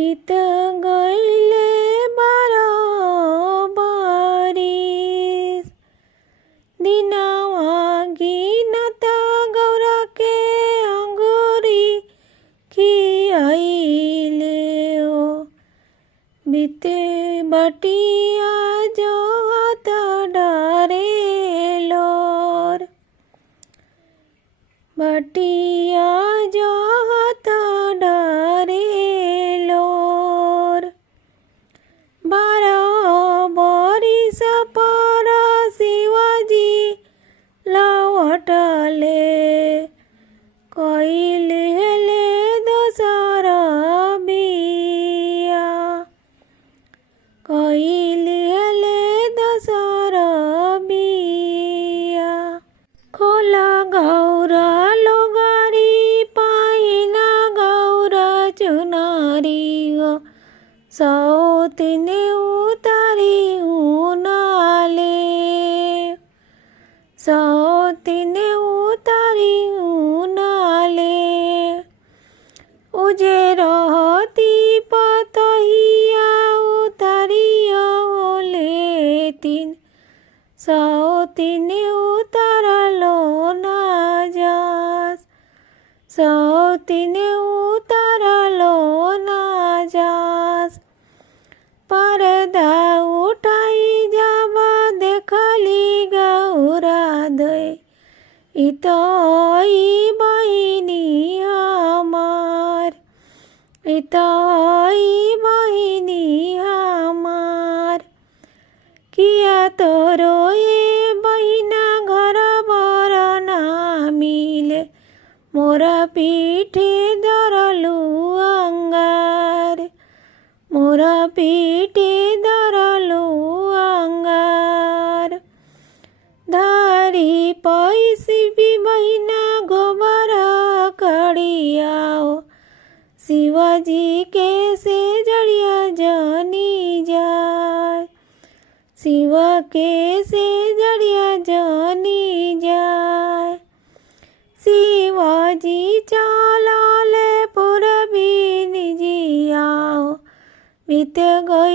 बीत गईले 12 बरिस। दिनवा गिनत गौरा के अंगूरी खियाइले हो। बीते बटिया जोहत डरे लोर। बटिया जोहत डरे लोर। 12 बरिस पर शिवजी लौटले। कइले दोसर बिया। कइले दोसर बिया। खोला गौरा लुगारी पहिना गौरा चुनरी हो। सौतीन उतारी उनाले। सौतीन उतारी उनाले। उजेरती पतहिया उतारिया लेतिन। सौतीन उतारलो ना जास। सौतीन उतारलो ना जास। पर्दा उठाई जब देखली गौरा दई। इतई बहिनी हमार। इतई बहिनी हमार। किया तोरो ये बहिना घर बर ना मिले। मोरा पीठे धरलू अंगार। मोरा पीठे धरलू अंगार। धारी पैसी भी बहिना गोबर कड़ियाओ। शिवजी के से जड़िया जानी जाए। शिव के से जड़िया जानी जाए। शिवजी चलले पूरबी निजियाओ। बीत गई